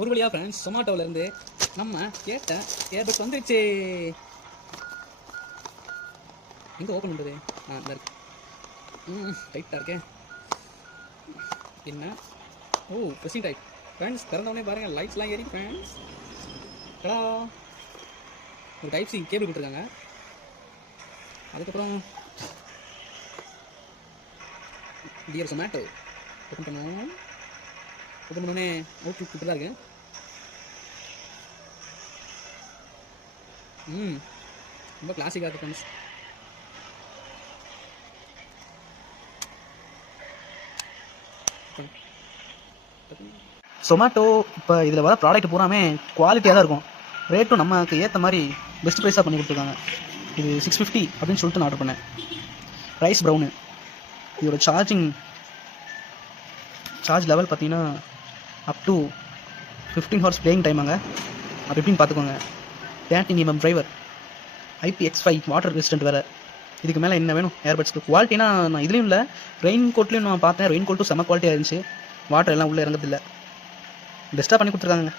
ஒரு வழியாக ஃப்ரெண்ட்ஸ் சொமாட்டோவிலேருந்து நம்ம கேட்ட ஏர்பட்ஸ் வந்துருச்சு. எங்கே ஓப்பன் பண்ணுறது? இந்த இருக்கு. டைட்டாக இருக்கே என்ன? ஓ ப்ரெஸ்ஸிங் டைப் ஃப்ரெண்ட்ஸ். திறந்தவொடனே பாருங்கள் லைட்ஸ்லாம் ஏறி ஃப்ரெண்ட்ஸ். ஒரு டைப் சி கேபிள் கொடுத்துருக்காங்க. அதுக்கப்புறம் டியர் சொமேட்டோ ஓப்பன் பண்ணுவோம். ஓப்பன் பண்ணோடனே அவுட்லுக் இப்படி தான் இருக்கு. ரொம்ப கிளாசிக்காக இருக்குது ஃப்ரெண்ட்ஸ். சொமேட்டோ இப்போ இதில் வர ப்ராடக்ட் பூராமே குவாலிட்டியாக தான் இருக்கும். ரேட்டும் நமக்கு ஏற்ற மாதிரி பெஸ்ட் ப்ரைஸாக பண்ணி கொடுத்துருக்காங்க. இது 650 அப்படின்னு சொல்லிட்டு நான் ஆர்டர் பண்ணேன். Rice brown. இதோட சார்ஜ் லெவல் பார்த்தீங்கன்னா அப் டு 15 ஹவர்ஸ் பிளேயிங் டைமாங்க. அப்படி எப்படின்னு பார்த்துக்கோங்க. Titanium driver, IPX5 water resistant வேறு. இதுக்கு மேலே என்ன வேணும் ஏர்பட்ஸ்க்கு? குவாலிட்டினா நான் இதுலேயும் இல்லை, ரெயின் கோட்லேயும் நான் பார்த்தேன். ரெயின் கோட்டும் செம்ம குவாலிட்டியாக இருந்துச்சு. வாட்டர் எல்லாம் உள்ளே இறங்குறதில்லை. பெஸ்ட்டாக பண்ணி கொடுத்துருக்காங்க.